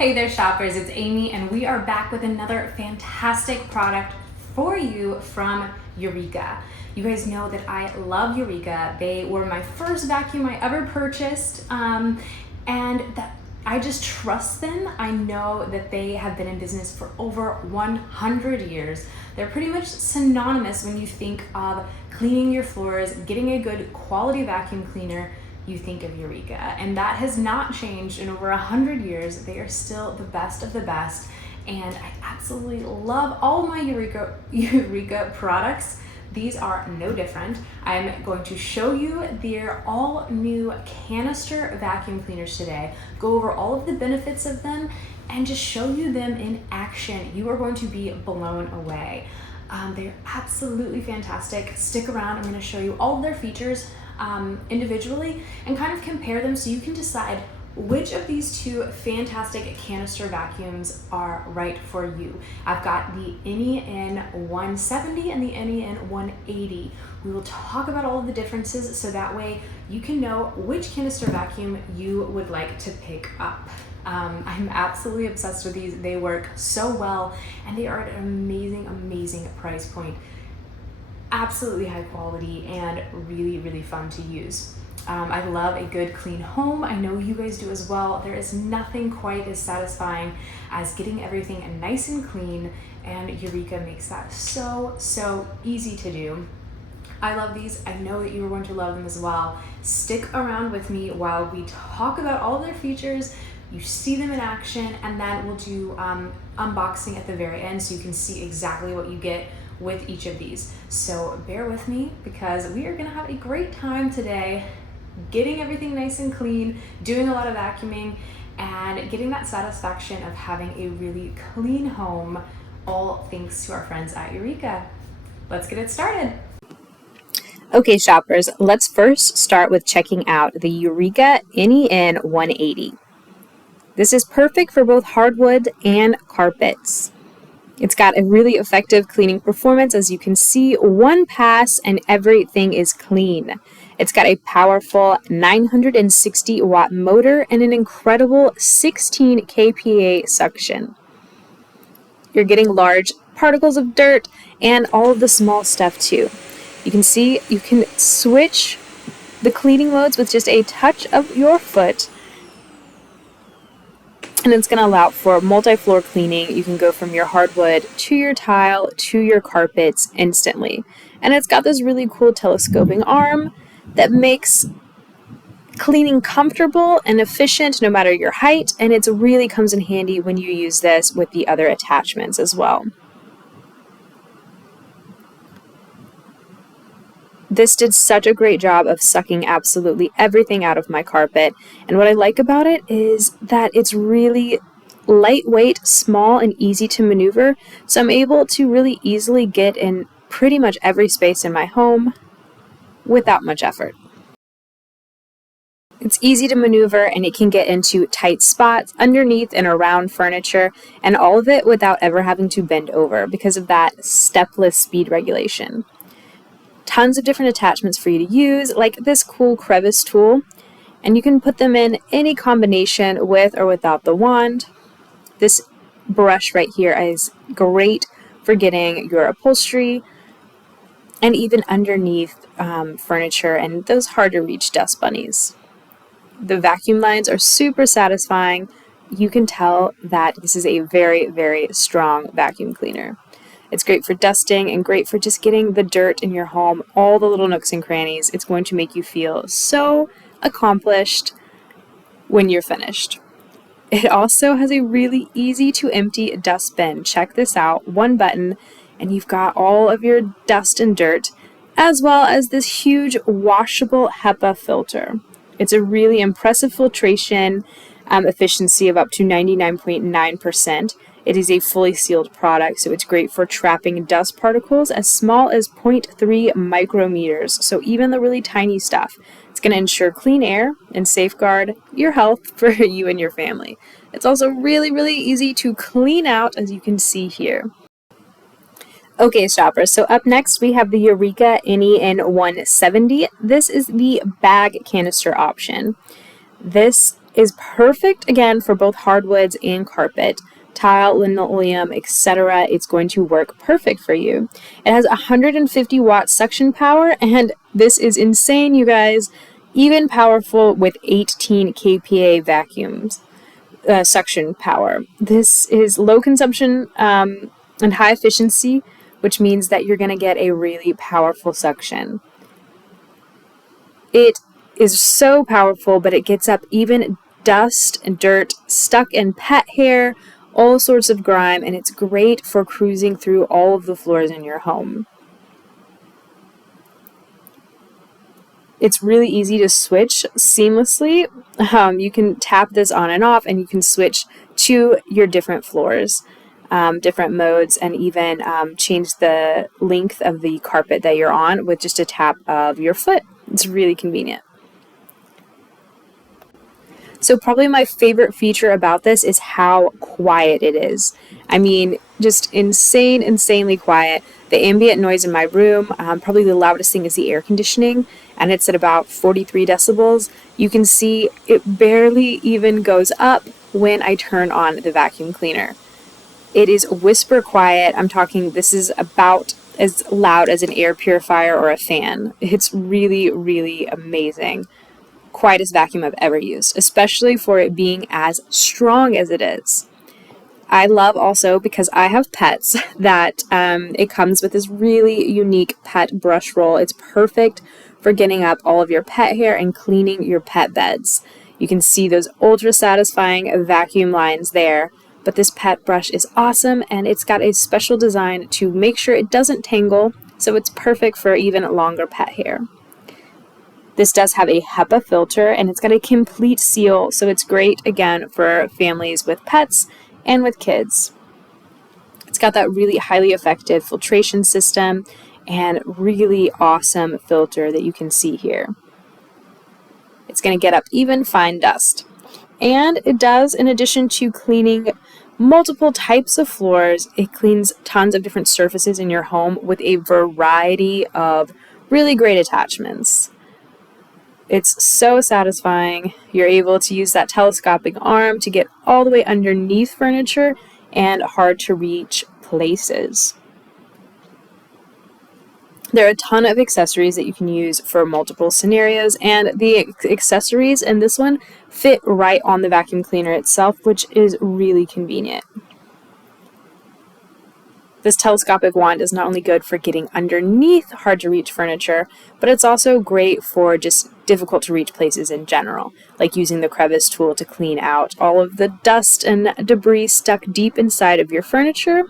Hey there shoppers, it's Amy and we are back with another fantastic product for you from Eureka. You guys know that I love Eureka. They were my first vacuum I ever purchased and that I just trust them. I know that they have been in business for over 100 years. They're pretty much synonymous when you think of cleaning your floors, getting a good quality vacuum cleaner. You think of Eureka, and that has not changed in over 100 years. They are still the best of the best, and I absolutely love all my Eureka products. These are no different. I'm going to show you their all new canister vacuum cleaners today, go over all of the benefits of them, and just show you them in action. You are going to be blown away. They're absolutely fantastic. Stick around. I'm going to show you all of their features individually and kind of compare them so you can decide which of these two fantastic canister vacuums are right for you. I've got the NEN170 and the NEN180. We will talk about all of the differences so that way you can know which canister vacuum you would like to pick up. I'm absolutely obsessed with these. They work so well and they are at an amazing price point. Absolutely high quality and really fun to use. I love a good clean home. I know you guys do as well. There is nothing quite as satisfying as getting everything nice and clean, and Eureka makes that so easy to do. I love these. I know that you are going to love them as well. Stick around with me while we talk about all of their features. You see them in action, and then we'll do unboxing at the very end so you can see exactly what you get with each of these. So bear with me because we are gonna have a great time today getting everything nice and clean, doing a lot of vacuuming, and getting that satisfaction of having a really clean home, all thanks to our friends at Eureka. Let's get it started. Okay shoppers, let's first start with checking out the Eureka NEN180. This is perfect for both hardwood and carpets. It's got a really effective cleaning performance. As you can see, one pass and everything is clean. It's got a powerful 960 watt motor and an incredible 16 kPa suction. You're getting large particles of dirt and all of the small stuff too. You can see you can switch the cleaning modes with just a touch of your foot. And it's going to allow for multi-floor cleaning. You can go from your hardwood to your tile to your carpets instantly. And it's got this really cool telescoping arm that makes cleaning comfortable and efficient no matter your height. And it really comes in handy when you use this with the other attachments as well. This did such a great job of sucking absolutely everything out of my carpet. And what I like about it is that it's really lightweight, small, and easy to maneuver. So I'm able to really easily get in pretty much every space in my home without much effort. It's easy to maneuver and it can get into tight spots underneath and around furniture, and all of it without ever having to bend over because of that stepless speed regulation. Tons of different attachments for you to use, like this cool crevice tool, and you can put them in any combination with or without the wand. This brush right here is great for getting your upholstery and even underneath furniture and those hard to reach dust bunnies. The vacuum lines are super satisfying. You can tell that this is a very strong vacuum cleaner. It's great for dusting and great for just getting the dirt in your home, all the little nooks and crannies. It's going to make you feel so accomplished when you're finished. It also has a really easy to empty dust bin. Check this out, one button, and you've got all of your dust and dirt, as well as this huge washable HEPA filter. It's a really impressive filtration efficiency of up to 99.9%. It is a fully sealed product, so it's great for trapping dust particles as small as 0.3 micrometers, so even the really tiny stuff. It's going to ensure clean air and safeguard your health for you and your family. It's also really easy to clean out, as you can see here. Okay, shoppers, so up next we have the Eureka NEN170. This is the bag canister option. This is perfect again for both hardwoods and carpet, tile, linoleum, etc. It's going to work perfect for you. It has 150 watt suction power, and this is insane, you guys. Even powerful with 18 kPa vacuums. Suction power. This is low consumption and high efficiency, which means that you're going to get a really powerful suction. It is so powerful, but it gets up even dust and dirt, stuck in pet hair, all sorts of grime, and it's great for cruising through all of the floors in your home. It's really easy to switch seamlessly. You can tap this on and off, and you can switch to your different floors, different modes, and even change the length of the carpet that you're on with just a tap of your foot. It's really convenient. So probably my favorite feature about this is how quiet it is. I mean, just insanely quiet. The ambient noise in my room, probably the loudest thing is the air conditioning, and it's at about 43 decibels. You can see it barely even goes up when I turn on the vacuum cleaner. It is whisper quiet. I'm talking, this is about as loud as an air purifier or a fan. It's really, really amazing. Quietest vacuum I've ever used, especially for it being as strong as it is. I love also, because I have pets, that it comes with this really unique pet brush roll. It's perfect for getting up all of your pet hair and cleaning your pet beds. You can see those ultra satisfying vacuum lines there, but this pet brush is awesome, and it's got a special design to make sure it doesn't tangle, so it's perfect for even longer pet hair. This does have a HEPA filter, and it's got a complete seal, so it's great, again, for families with pets and with kids. It's got that really highly effective filtration system and really awesome filter that you can see here. It's going to get up even fine dust. And it does, in addition to cleaning multiple types of floors, it cleans tons of different surfaces in your home with a variety of really great attachments. It's so satisfying. You're able to use that telescopic arm to get all the way underneath furniture and hard to reach places. There are a ton of accessories that you can use for multiple scenarios, and the accessories in this one fit right on the vacuum cleaner itself, which is really convenient. This telescopic wand is not only good for getting underneath hard-to-reach furniture, but it's also great for just difficult-to-reach places in general, like using the crevice tool to clean out all of the dust and debris stuck deep inside of your furniture.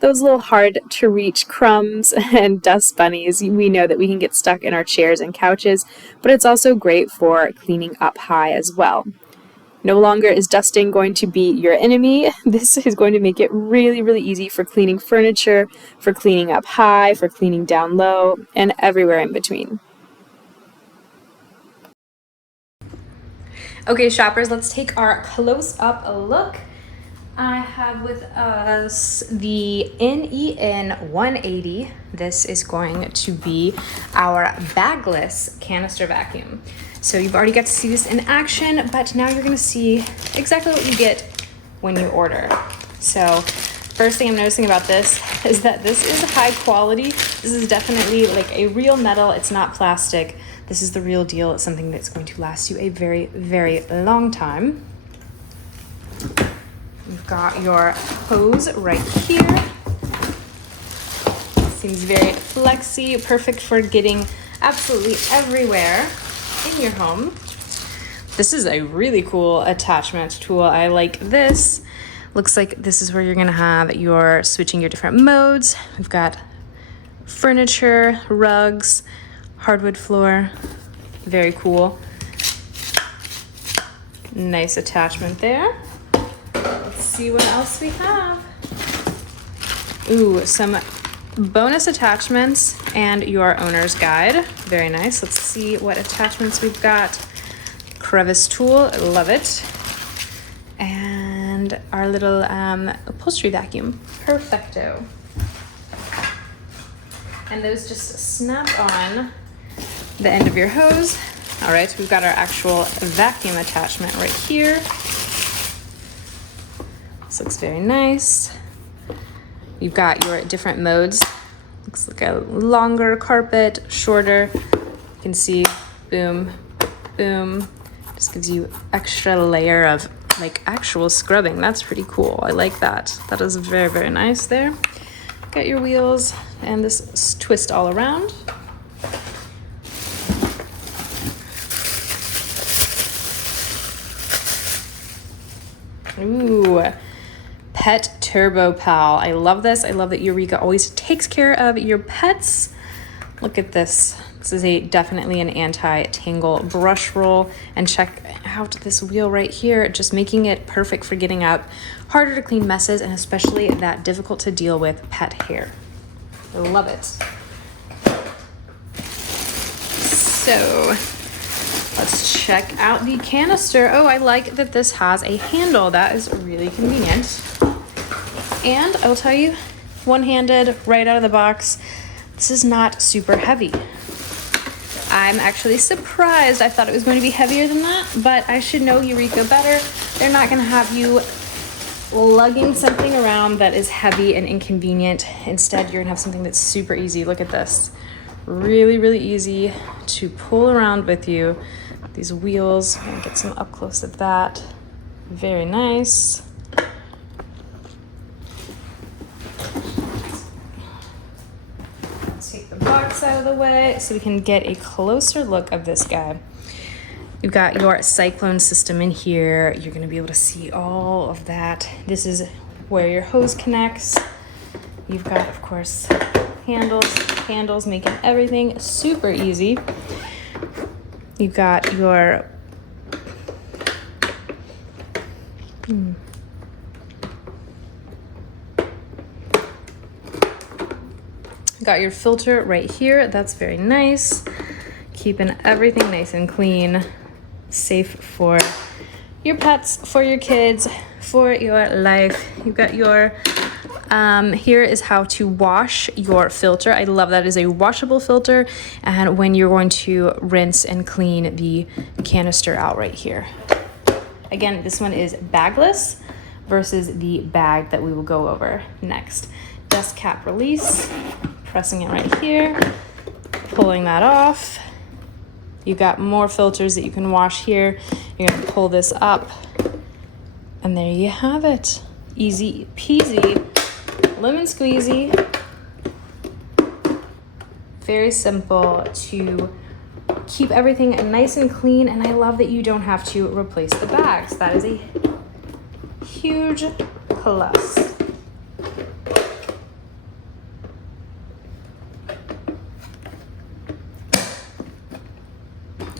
Those little hard-to-reach crumbs and dust bunnies, we know that we can get stuck in our chairs and couches, but it's also great for cleaning up high as well. No longer is dusting going to be your enemy. This is going to make it really, really easy for cleaning furniture, for cleaning up high, for cleaning down low, and everywhere in between. Okay, shoppers, let's take our close-up look. I have with us the NEN180. This is going to be our bagless canister vacuum. So you've already got to see this in action, but now you're gonna see exactly what you get when you order. So first thing I'm noticing about this is that this is high quality. This is definitely like a real metal. It's not plastic. This is the real deal. It's something that's going to last you a very, very long time. You've got your hose right here. Seems very flexy, perfect for getting absolutely everywhere in your home. This is a really cool attachment tool. I like this. Looks like this is where you're gonna have your switching your different modes. We've got furniture, rugs, hardwood floor. Very cool. Nice attachment there. Let's see what else we have. Ooh, some bonus attachments and your owner's guide. Very nice. Let's see what attachments we've got. Crevice tool, love it. And our little upholstery vacuum, perfecto. And those just snap on the end of your hose All right, so we've got our actual vacuum attachment right here. This looks very nice. You've got your different modes. Looks like a longer carpet, shorter. You can see, boom, boom. Just gives you extra layer of like actual scrubbing. That's pretty cool. I like that. That is very, very nice there. Got your wheels and this twist all around. Ooh, Pet Turbo Pal. I love this. I love that Eureka always takes care of your pets. Look at this. This is definitely an anti-tangle brush roll. And check out this wheel right here, just making it perfect for getting out harder to clean messes, and especially that difficult to deal with pet hair. I love it. So let's check out the canister. Oh, I like that this has a handle. That is really convenient. And I will tell you, one-handed, right out of the box, this is not super heavy. I'm actually surprised. I thought it was going to be heavier than that, but I should know Eureka better. They're not going to have you lugging something around that is heavy and inconvenient. Instead, you're going to have something that's super easy. Look at this. Really, really easy to pull around with you. These wheels, I'm going to get some up close of that. Very nice. Take the box out of the way so we can get a closer look of this guy. You've got your cyclone system in here. You're going to be able to see all of that. This is where your hose connects. You've got, of course, handles making everything super easy. You've got your got your filter right here. That's very nice. Keeping everything nice and clean, safe for your pets, for your kids, for your life. You've got your here is how to wash your filter. I love that. It is a washable filter, and when you're going to rinse and clean the canister out right here. Again, this one is bagless versus the bag that we will go over next. Dust cap release. Pressing it right here, pulling that off. You've got more filters that you can wash here. You're gonna pull this up, and there you have it. Easy peasy, lemon squeezy. Very simple to keep everything nice and clean, and I love that you don't have to replace the bags. That is a huge plus.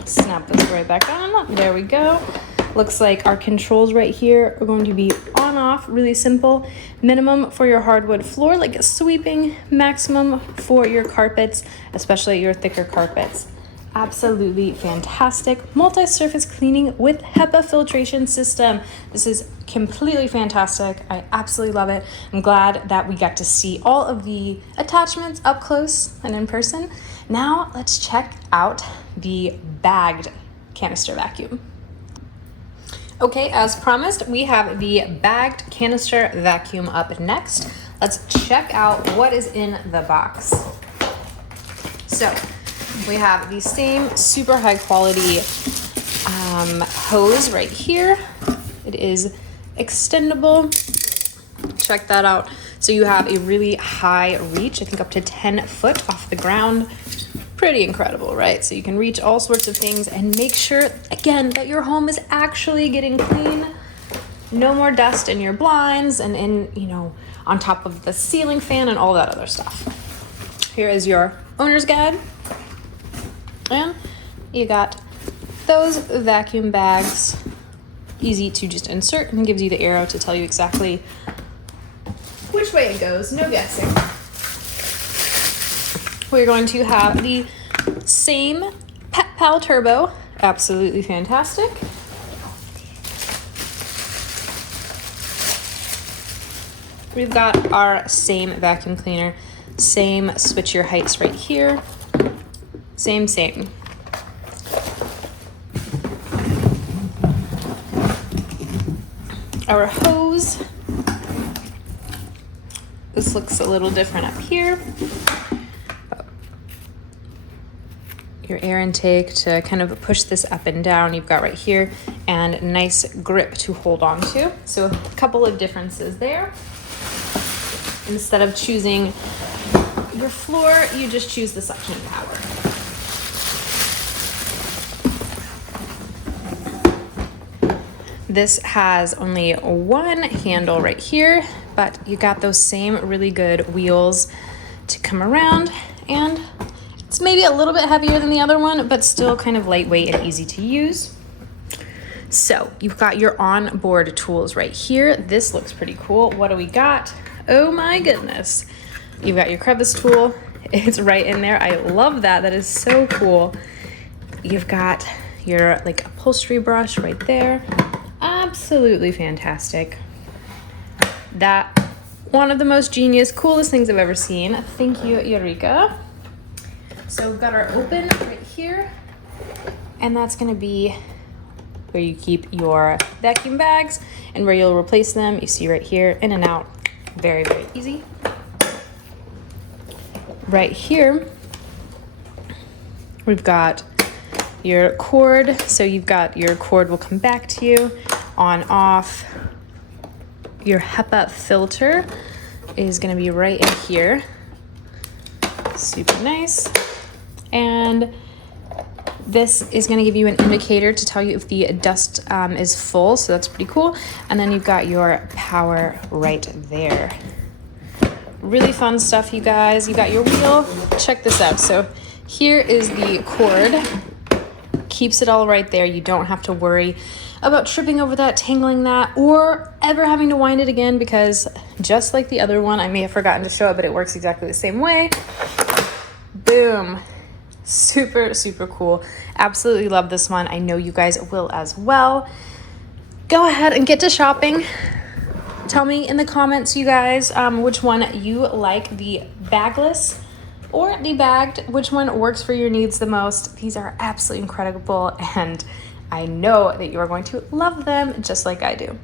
Snap this right back on. There we go. Looks like our controls right here are going to be on off, really simple. Minimum for your hardwood floor, like sweeping. Maximum for your carpets, especially your thicker carpets. Absolutely fantastic. Multi-surface cleaning with HEPA filtration system. This is completely fantastic. I absolutely love it. I'm glad that we got to see all of the attachments up close and in person. Now let's check out the bagged canister vacuum. Okay, as promised, we have the bagged canister vacuum up next. Let's check out what is in the box. So we have the same super high quality hose right here. It is extendable. Check that out. So you have a really high reach, I think up to 10 foot off the ground. Pretty incredible, right? So you can reach all sorts of things and make sure, again, that your home is actually getting clean. No more dust in your blinds and on top of the ceiling fan and all that other stuff. Here is your owner's guide. And you got those vacuum bags. Easy to just insert, and it gives you the arrow to tell you exactly which way it goes. No guessing. We're going to have the same Pet Pal Turbo. Absolutely fantastic. We've got our same vacuum cleaner, same switch your heights right here. Same. our hose. This looks a little different up here. Your air intake to kind of push this up and down, you've got right here, and nice grip to hold on to. So a couple of differences there. Instead of choosing your floor, you just choose the suction power. This has only one handle right here, but you got those same really good wheels to come around, and it's maybe a little bit heavier than the other one, but still kind of lightweight and easy to use. So you've got your onboard tools right here. This looks pretty cool. What do we got? Oh my goodness. You've got your crevice tool. It's right in there. I love that. That is so cool. You've got your like upholstery brush right there. Absolutely fantastic. That one of the most genius, coolest things I've ever seen. Thank you, Eureka. So we've got our open right here, and that's gonna be where you keep your vacuum bags and where you'll replace them. You see right here, in and out, very, very easy. Right here, we've got your cord. So you've got your cord will come back to you, on, off. Your HEPA filter is gonna be right in here. Super nice. And this is going to give you an indicator to tell you if the dust is full, so that's pretty cool. And then you've got your power right there. Really fun stuff, you guys. You got your wheel. Check this out. So here is the cord. Keeps it all right there. You don't have to worry about tripping over that, tangling that, or ever having to wind it again, because just like the other one, I may have forgotten to show it, but it works exactly the same way. Boom. Super, super cool. Absolutely love this one. I know you guys will as well. Go ahead and get to shopping. Tell me in the comments, you guys, which one you like, the bagless or the bagged, which one works for your needs the most. These are absolutely incredible, and I know that you are going to love them just like I do.